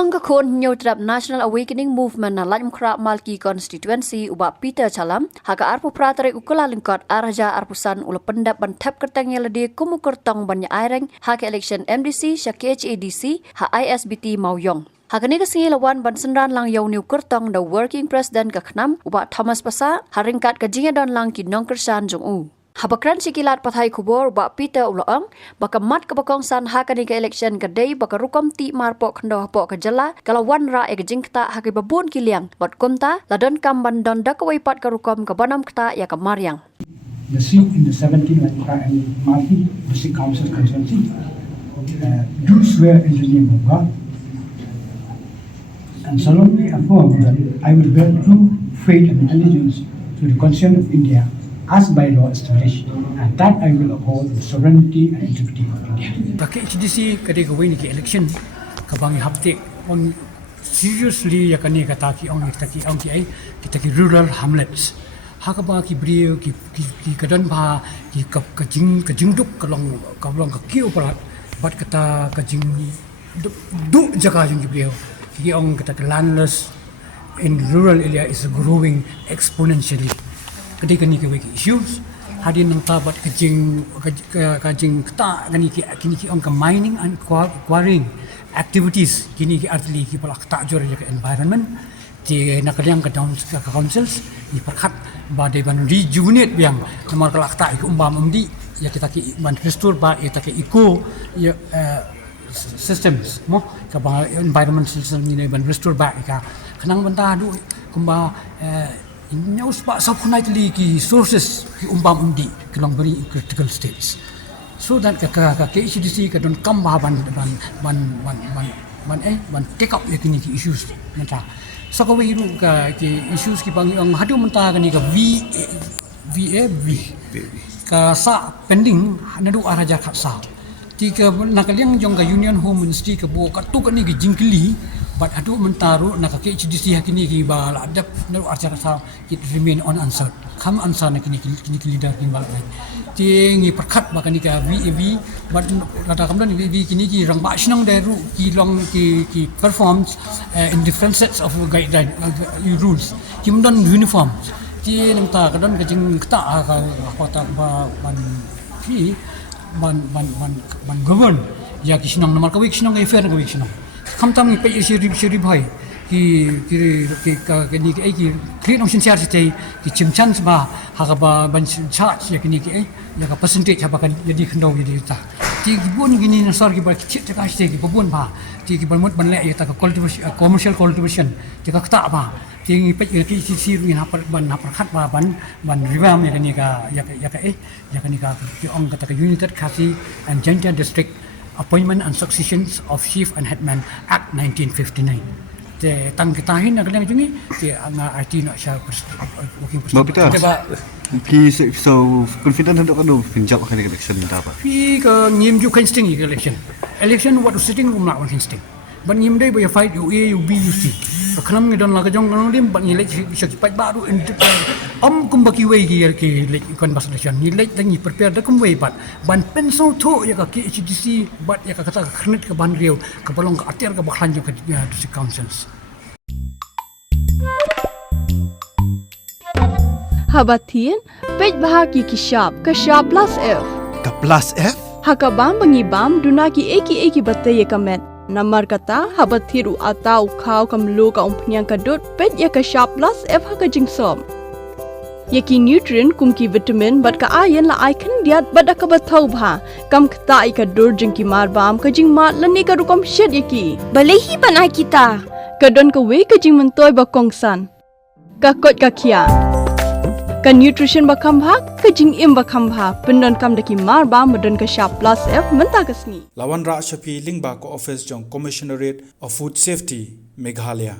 Tong ka kon Hynriew National Awakening Movement na Khlaiñ Malki Constituency ubak Peter Shallam haka arpu pratare ukula lingkot araja arpusan ula pendap bantap kertang yaladi kumukur tong banya aireng haka election MDC sya KHADC ha ISBT Mauyong. Haka ni kasi lawan ban sendan lang yaw niu kertong the working president ka khnam ubak Thomas Pasa haringkat ka jinga don lang ki nong kersan Sngewthuh. Habakran sikilat pathai kubor ba Peter uloong baka mat ka bakong san hakani ka election ka day baka rukom ti marpo kendo po ka jala kalawan ra e ka jingkta haki babun kiliang bat kumta ladon kamban don dakawai pat ka rukom ka banam kta ya ka maryang. The seat in the 17th and Malki District Council constituency do swear in the name of God and solemnly affirm that I will bear true faith and allegiance to the Constitution of India as by law established, and that I will uphold the sovereignty and integrity of India. KHADC kadi gawin ki election kabangi hapte on seriously yakani kataki on ki kita ki rural hamlets hakaba ki brio ki kadan ba ki kajing duk kalong ka kiu parat bat kata kajing duk jaga jing brio ki on kata landless in rural area is growing exponentially. Kadi kani ke issues hadin nang tabat kajing kta kani ki on ka mining and quarrying activities kini ki artli ki palak ta jor ke environment ti nakaliang ka councils ni perkhat ba de ban rejuvenate biang namar kalak ta ki umbam umdi ya kita ki ban restore ba ya ta ki eco systems mo ka ba environment system ni ban restore ba ka kanang banta du kumba Inyaw sa subcontinentally ki sources ki umbam undi kilang very critical states. So that ka KHADC ka don kamba ban take up yakini ki issues menta. So ka wiru ka ki issues ki bang ang hadu menta kani ka VA ka sa pending nadu araja ka sa. Ti ka nakaliang jong ka Union Home Ministry ka bu ka tu kani ki jingkili but adu mentaru nak KHADC hakini ki ba adap nadu arja sa it remain unanswered kam answer nak kini leader ki bal lai ti ngi perkhat ba kani ka VAV but rada kamdan VAV kini ki rang ba snang deru ki long ki performs in different sets of guideline rules ki mdon uniform ti nang ta kadon ka jing ta ka ta ba ban govern ya ki snang namar ka week snang ka fair ka week snang kamtam ni pe shiri bhai ki ni ki Khlaiñ sin siar site ki chimchan ba ha ba ban cha ya ki ni ki ya ka percentage ba kan jadi khendau jadi ta ti bun gini na sar ki ba ki ta ka site ki bun ba ti ki ban mot ban le ya ta ka commercial cultivation ti ka ta ba ti ngi pe ki si ni ha par khat ba ban revamp ya ni ka ni ka ki ong ka ta ka united khasi and gender district Appointment and Successions of Chief and Headman Act 1959. Te tang kitahin na kadang jungi te ang IT na siya working president. Ki so confident hando kanu pinjak kan election ta ba. Fi ka ngim ju kan sting election. Election what sitting room na kan sting. Ban ngim dai ba fight you A you B you C. Khalam ngi don la ka jong kan dim ban ngi lek siya pat baru am kum baki wei ki lek kon bas election ni lek dangi prepare da kum wei pat ban penso tho ya ka KHADC bat ya ka kata Khyrnit ka Hynriew ka balong ka Atiar ka Khlaiñ ka district councils. Habatin pej bahagi ki sharp ka sharp plus F. Ka plus F? Hakabam bangibam duna ki eki bataye kamet. Namar kata habathiru atau khau kamlu ka umpnyang kadut pej ya ka sharp plus F haka jingsom. Yaki nutrient kum ki vitamin bat ka iron la icon diat bat ka bathau bha kam kta ka dur jing ki mar bam ka jing mat lani ka rukom shed yaki balehi banai kita kadon ka we ka jing mentoy ba kongsan ka kot ka khia ka nutrition ba kham bha ka jing im ba kham bha pendon kam daki mar bam madon ka sharp plus F menta ka sni lawan ra shapi lingba ko office jong commissionerate of food safety Meghalaya